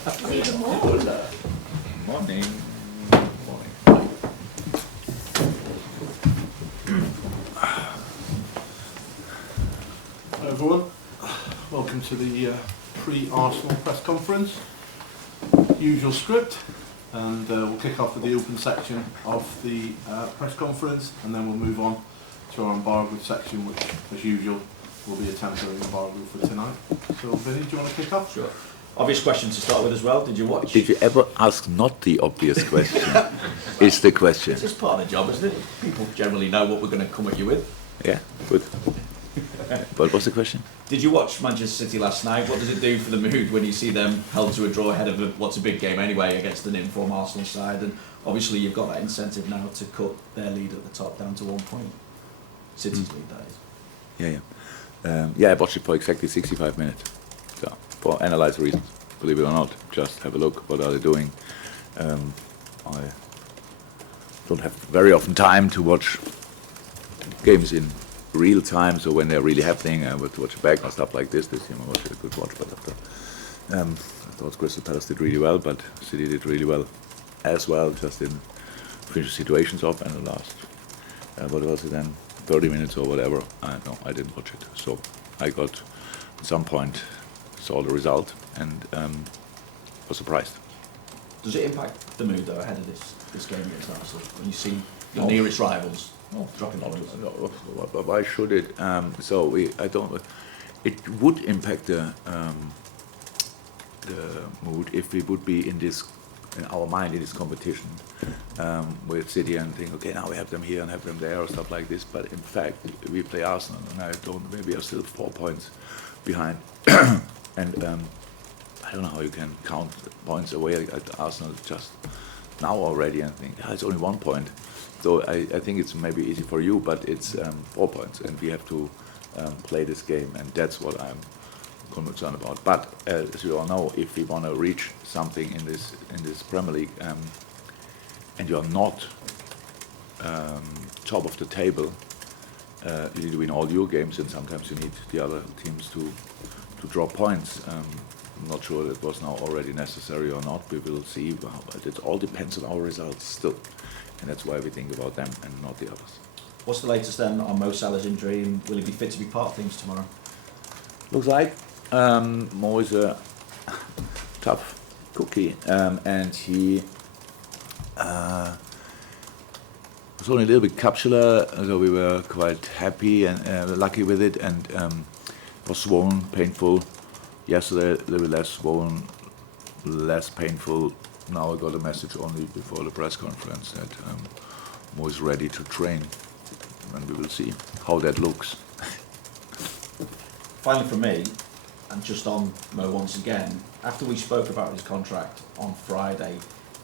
Morning. Hello everyone, welcome to the pre-Arsenal press conference. Usual script, and we'll kick off with the open section of the press conference, and then we'll move on to our embargoed section, which as usual will be a temporary embargo for tonight. So Vinny, do you want to kick off? Sure. Obvious question to start with as well. Did you watch? Did you ever ask not the obvious question? Is the question. It's just part of the job, isn't it? People generally know what we're going to come at you with. Yeah, good. But what's the question? Did you watch Manchester City last night? What does it do for the mood when you see them held to a draw ahead of what's a big game anyway against an in-form Arsenal side? And obviously you've got that incentive now to cut their lead at the top down to 1 point. City's lead, that is. Yeah, I watched it for exactly 65 minutes. So, for analyze reasons, believe it or not, just have a look. What are they doing? I don't have very often time to watch games in real time, so when they're really happening, I would watch it back and stuff like this. This game I watched it a good watch, but after I thought Crystal Palace did really well, but City did really well as well, just in finish situations off, and the last what was it then, 30 minutes or whatever. No, I didn't watch it. So I got at some point saw the result and was surprised. Does it impact the mood though ahead of this game against Arsenal when you see your nearest rivals dropping points? Why should it? I don't. It would impact the mood if we would be in our mind in this competition with City and think, okay, now we have them here and have them there or stuff like this. But in fact, we play Arsenal, and maybe are still 4 points behind, and I don't know how you can count points away at Arsenal just now already and think, it's only 1 point. So I think it's maybe easy for you, but it's 4 points, and we have to play this game, and that's what I'm concerned about. But as you all know, if we want to reach something in this Premier League, and you are not top of the table, you need to win all your games, and sometimes you need the other teams to drop points. I'm not sure that was now already necessary or not. We will see. It all depends on our results still. And that's why we think about them and not the others. What's the latest then on Mo Salah's injury, and will he be fit to be part of things tomorrow? Looks like Mo is a tough cookie, and he was only a little bit capsular, so we were quite happy and lucky with it, and was swollen, painful. Yesterday, a little bit less swollen, less painful. Now I got a message only before the press conference that Mo is ready to train, and we will see how that looks. Finally from me, and just on Mo once again, after we spoke about his contract on Friday,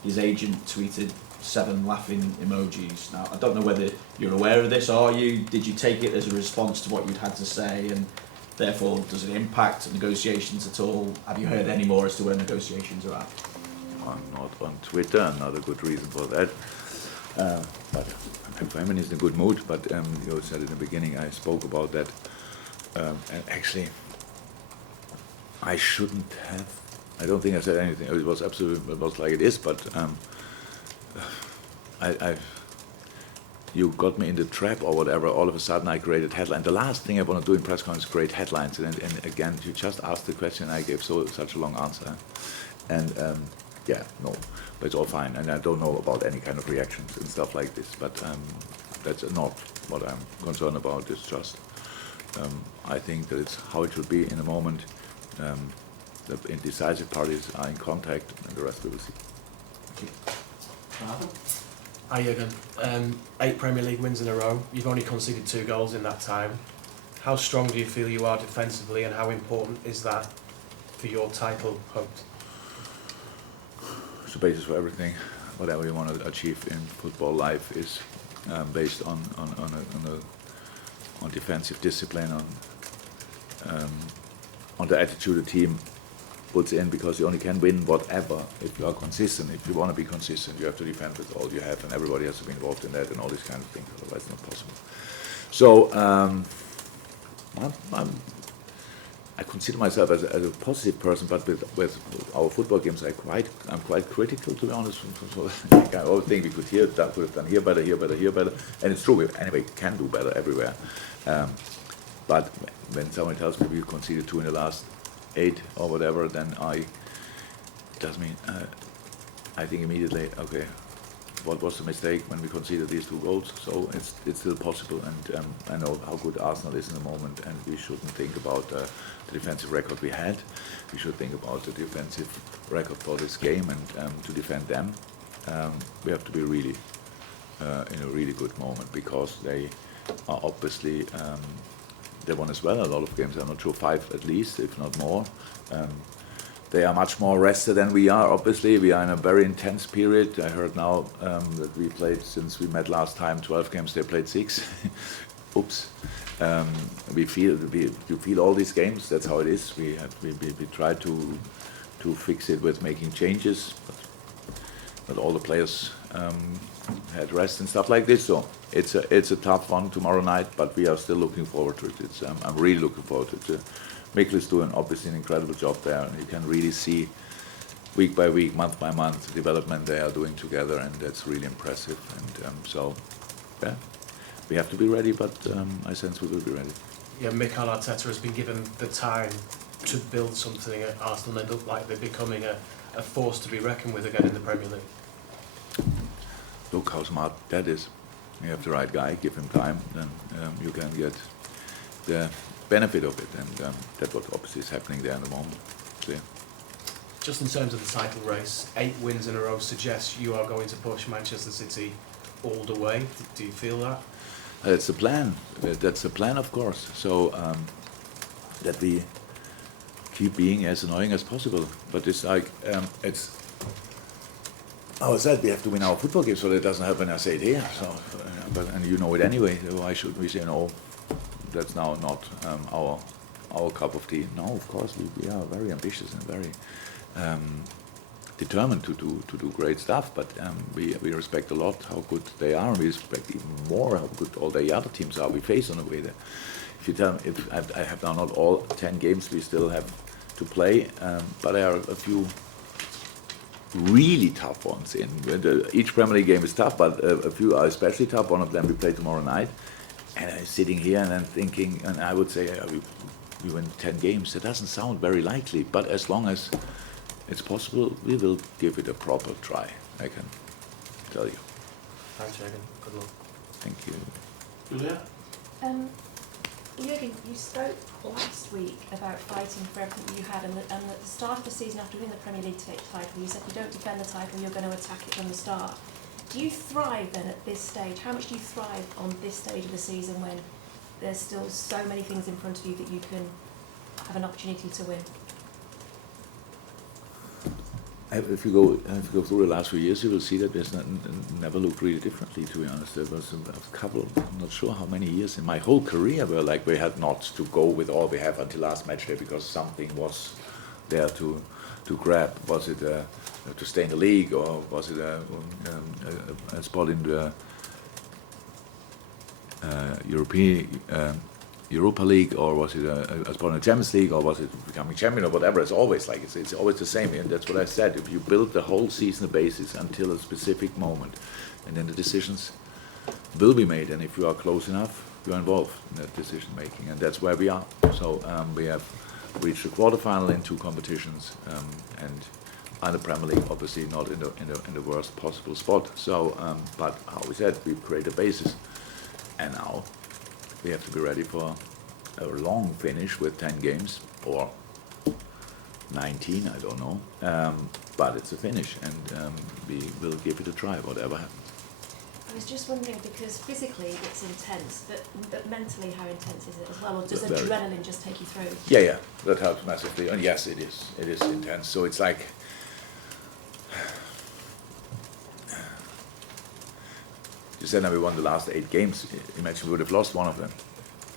his agent tweeted 7 laughing emojis. Now, I don't know whether you're aware of this, are you? Did you take it as a response to what you'd had to say, and therefore does it impact negotiations at all? Have you heard any more as to where negotiations are at? I'm not on Twitter, not a good reason for that. But Feynman is in a good mood, but you said in the beginning I spoke about that. And actually, I shouldn't have. I don't think I said anything. It was like it is, but you got me in the trap or whatever. All of a sudden I created headline. The last thing I want to do in press conference is create headlines. And again, you just asked the question, I gave such a long answer. And yeah, no, but it's all fine, and I don't know about any kind of reactions and stuff like this, but that's not what I'm concerned about. It's just, I think that it's how it should be in the moment. The indecisive parties are in contact, and the rest we will see. Hi Jurgen, 8 Premier League wins in a row. You've only conceded 2 goals in that time. How strong do you feel you are defensively, and how important is that for your title hopes? The basis for everything, whatever you want to achieve in football life, is based on defensive discipline, on the attitude the team puts in, because you only can win whatever if you are consistent. If you want to be consistent, you have to defend with all you have, and everybody has to be involved in that and all these kind of things. Otherwise, it's not possible. So I consider myself as a positive person, but with our football games, I'm quite critical, to be honest. So I always think we could could have done here better, and it's true. We anyway can do better everywhere. But when someone tells me we conceded 2 in the last 8 or whatever, then I think immediately, okay, what was the mistake when we conceded these 2 goals? So it's still possible, and I know how good Arsenal is in the moment, and we shouldn't think about the defensive record we had. We should think about the defensive record for this game, and to defend them, we have to be really in a really good moment, because they are obviously they won as well a lot of games. I'm not sure 5 at least, if not more. They are much more rested than we are. Obviously, we are in a very intense period. I heard now that we played, since we met last time, 12 games. They played 6. Oops. You feel all these games. That's how it is. We try to fix it with making changes, but all the players had rest and stuff like this. So it's a tough one tomorrow night, but we are still looking forward to it. I'm really looking forward to it. Mikkel is doing obviously an incredible job there, and you can really see week by week, month by month, the development they are doing together, and that's really impressive. And so, yeah, we have to be ready, but I sense we will be ready. Yeah, Mikel Arteta has been given the time to build something at Arsenal, and they look like they're becoming a force to be reckoned with again in the Premier League. Look how smart that is. You have the right guy, give him time, then you can get the benefit of it, and that's what obviously is happening there in the moment. So, yeah. Just in terms of the title race, 8 wins in a row suggests you are going to push Manchester City all the way. Do you feel that? That's the plan. That's the plan, of course. So that we keep being as annoying as possible. But it's like it's. How I said, we have to win our football game, so that doesn't happen when I say it here. So, and you know it anyway. So why should we say no? That's now not our cup of tea. No, of course we are very ambitious and very determined to do great stuff. But we respect a lot how good they are, and we respect even more how good all the other teams are we face on the way there. If you tell me, if I have now not all 10 games we still have to play, but there are a few really tough ones in. Each Premier League game is tough, but a few are especially tough. One of them we play tomorrow night. And I'm sitting here and I'm thinking, and I would say we win 10 games. That doesn't sound very likely, but as long as it's possible, we will give it a proper try, I can tell you. Thanks, Jurgen. Good luck. Thank you. Julia? Jurgen, you spoke last week about fighting for everything you had, and at the start of the season, after winning the Premier League title, you said you don't defend the title, you're going to attack it from the start. Do you thrive then at this stage? How much do you thrive on this stage of the season when there's still so many things in front of you that you can have an opportunity to win? If you go through the last few years, you will see that there's never looked really differently, to be honest. There was a couple, I'm not sure how many years in my whole career where like we had not to go with all we have until last match day because something was there to grab. Was it to stay in the league, or was it a spot in the Europa League, or was it a spot in the Champions League, or was it becoming champion, or whatever? It's always like it's always the same, and that's what I said. If you build the whole season basis until a specific moment, and then the decisions will be made, and if you are close enough, you are involved in that decision making, and that's where we are. So we have reached the quarterfinal in 2 competitions, and the Premier League obviously not in the worst possible spot. So, but how we said, we create a basis, and now we have to be ready for a long finish with 10 games or 19, I don't know. But it's a finish, and we will give it a try, whatever happens. I was just wondering, because physically it's intense, but mentally how intense is it as well? Or does Very. adrenaline just take you through? Yeah, that helps massively. And yes, it is intense. So it's like, you said that we won the last 8 games. Imagine we would have lost one of them.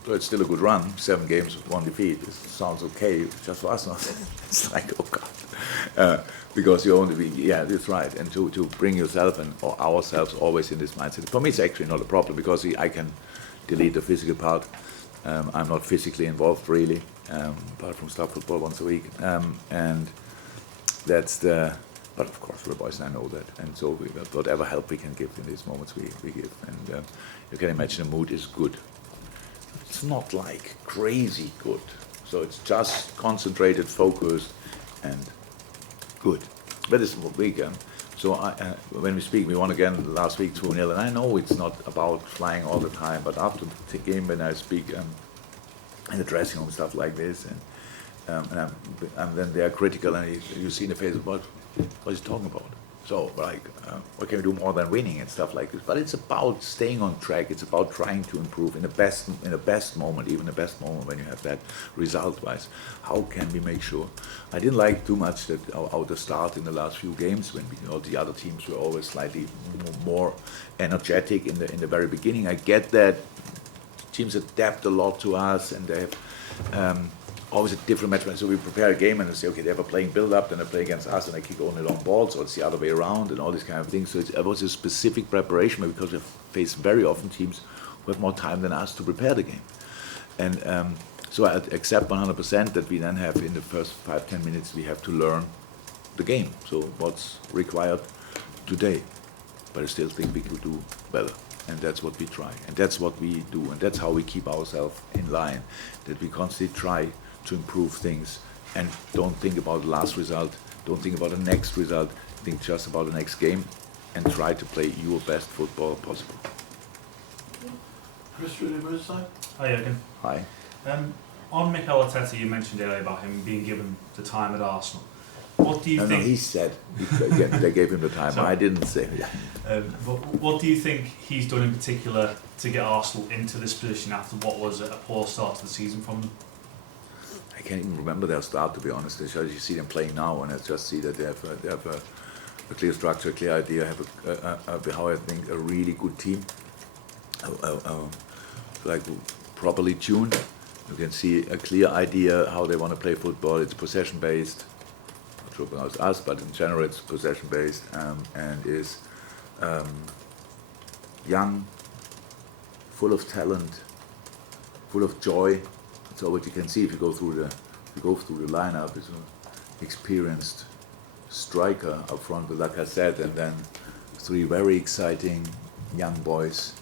So it's still a good run. 7 games, 1 defeat. It sounds okay just for us. It's like, oh God. Because you only, yeah, that's right. And to bring yourself or ourselves always in this mindset. For me, it's actually not a problem because I can delete the physical part. I'm not physically involved really. apart from start football once a week, and that's the. But of course, we're boys, and I know that, and so whatever help we can give in these moments, we give, and you can imagine the mood is good. It's not like crazy good, so it's just concentrated, focused, and good. But it's a big. So when we speak, we won again last week 2-0, and I know it's not about flying all the time, but after the game when I speak in the dressing room, stuff like this, and then they are critical, and you see in the face of what is he talking about? So like, what can we do more than winning and stuff like this? But it's about staying on track. It's about trying to improve in the best moment, even the best moment when you have that result-wise. How can we make sure? I didn't like too much that our the start in the last few games when all the other teams were always slightly more energetic in the very beginning. I get that teams adapt a lot to us, and they have. Always a different match. So we prepare a game and we say, okay, they have a playing build-up, then they play against us and they kick only long balls, or it's the other way around, and all these kind of things. So it was a specific preparation because we face very often teams who have more time than us to prepare the game. And so I accept 100% that we then have in the first 5-10 minutes we have to learn the game. So what's required today? But I still think we could do better. And that's what we try. And that's what we do. And that's how we keep ourselves in line. That we constantly try to improve things and don't think about the last result, don't think about the next result, think just about the next game and try to play your best football possible. Chris, really Riverside? Hi, Jurgen. Hi. On Mikel Arteta, you mentioned earlier about him being given the time at Arsenal. What do you think? No, he said they gave him the time. Sorry. I didn't say that. But what do you think he's done in particular to get Arsenal into this position after what was a poor start to the season from them? I can't even remember their start, to be honest. I just see them playing now, and I just see that they have a clear structure, a clear idea, have how I think a really good team, like properly tuned. You can see a clear idea how they want to play football. It's possession based. Not sure about us, but in general it's possession based, and is young, full of talent, full of joy. So what you can see if you go through the lineup is an experienced striker up front with Lacazette, and then 3 very exciting young boys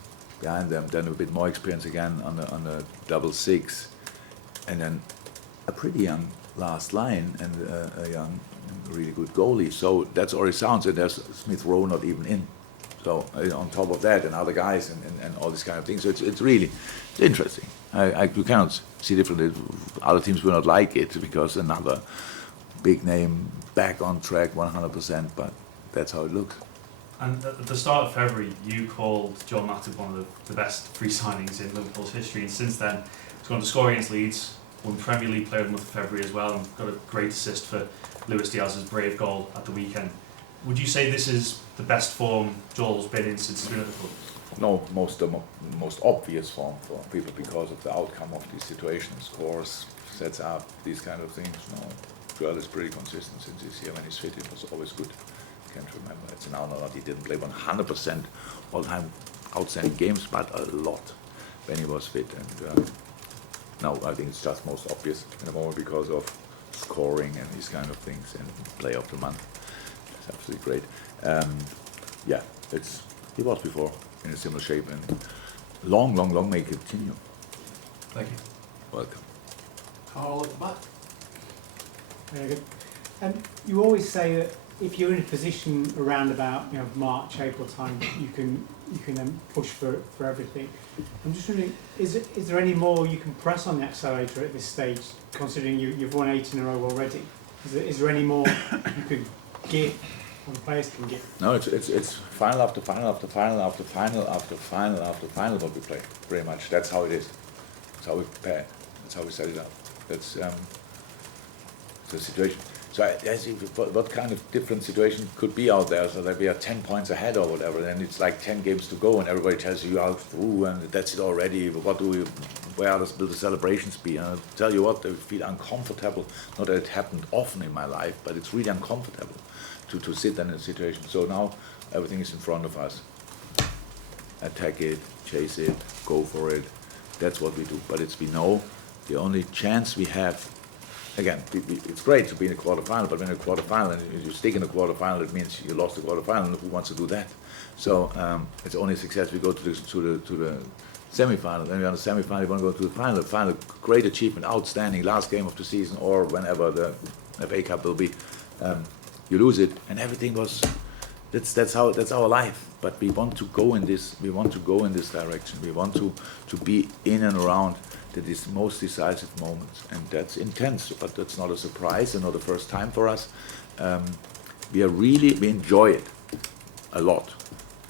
behind them. Then a bit more experience again on the double 6, and then a pretty young last line and a young, really good goalie. So that's already sounds. And there's Smith Rowe not even in. So on top of that, and other guys and all this kind of things. So it's really interesting. You cannot see differently. Other teams will not like it because another big name back on track 100%. But that's how it looks. And at the start of February, you called John Matip one of the best free signings in Liverpool's history, and since then, he's gone to score against Leeds, won Premier League Player of the Month of February as well, and got a great assist for Luis Diaz's brave goal at the weekend. Would you say this is the best form Joel's been in since he's been at the club? No, most obvious form for people because of the outcome of these situations, scores, sets up, these kind of things. No, Joel is pretty consistent since he's here. When he's fit, it was always good. Can't remember. It's now not he didn't play 100% all-time outstanding games, but a lot when he was fit. And now I think it's just most obvious in the moment because of scoring and these kind of things and play of the month. It's absolutely great. Yeah, he was before in a similar shape, and long may it continue. Thank you. Welcome. Carl at the back. Very good. You always say that if you're in a position around about March, April time, you can push for everything. I'm just wondering, is there any more you can press on the accelerator at this stage, considering you've won 8 in a row already? Is there any more you could give, or the players can give? No, it's final after final after final after final after final after final what we play. Pretty much, that's how it is. That's how we prepare. That's how we set it up. That's the situation. So I see what kind of different situation could be out there, so that we are 10 points ahead or whatever, then it's like 10 games to go and everybody tells you are through and that's it already, where will the celebrations be? And I'll tell you what, I feel uncomfortable, not that it happened often in my life, but it's really uncomfortable to sit in a situation. So now everything is in front of us. Attack it, chase it, go for it, that's what we do. But we know The only chance we have, again, it's great to be in a quarterfinal, but when you're in a quarterfinal and you stick in a quarterfinal, it means you lost the quarterfinal. And who wants to do that? So it's only a success we go to the semi-final. Then we're on the semi-final, you want to go to the final. Final, great achievement, outstanding, last game of the season, or whenever the FA Cup will be. You lose it, and everything was. That's our life. But we want to go in this. We want to go in this direction. We want to be in and around the most decisive moments, and that's intense. But that's not a surprise, and not the first time for us. We enjoy it a lot.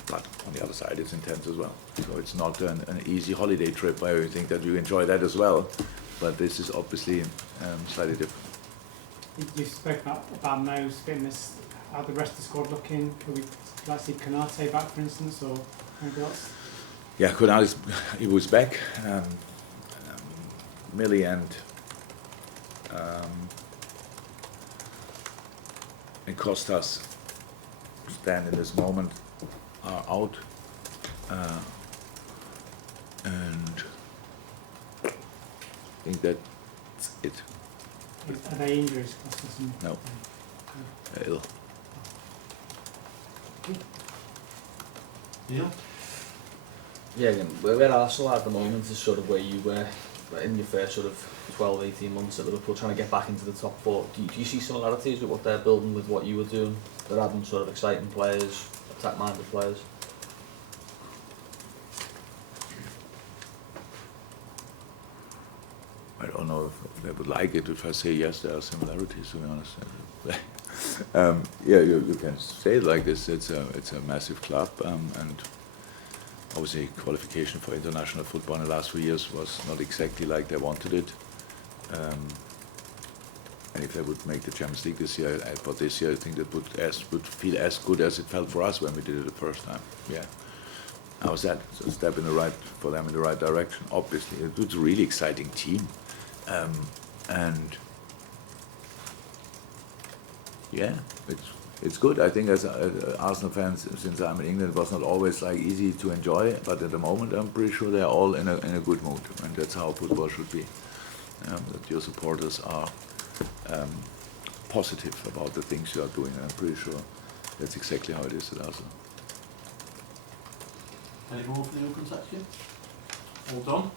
But on the other side, it's intense as well. So it's not an easy holiday trip where you think that you enjoy that as well. But this is obviously slightly different. You spoke about Mo's fitness. How the rest of the squad looking? Could we like see Konate back, for instance, or anybody else? Yeah, Konate, he was back. Millie and Costas stand in this moment are out, and I think that's it. Are they injuries? Costas and No. Ill. Neil? Yeah, again, where Arsenal are at the moment is sort of where you were in your first sort of 12, 18 months at Liverpool, trying to get back into the top four. Do you see similarities with what they're building with what you were doing? They're adding sort of exciting players, attack-minded players. I don't know if they would like it if I say yes, there are similarities, to be honest. Yeah, you can say it like this. It's a massive club, and obviously qualification for international football in the last 3 years was not exactly like they wanted it. And if they would make the Champions League this year, but this year I think that would feel as good as it felt for us when we did it the first time. Yeah. How was that? It's a step for them in the right direction. Obviously, it's a really exciting team, and yeah, it's good. I think as Arsenal fans, since I'm in England, it was not always like easy to enjoy. But at the moment, I'm pretty sure they're all in a good mood, and that's how football should be. That your supporters are positive about the things you are doing, and I'm pretty sure that's exactly how it is at Arsenal. Any more for the open section? All done?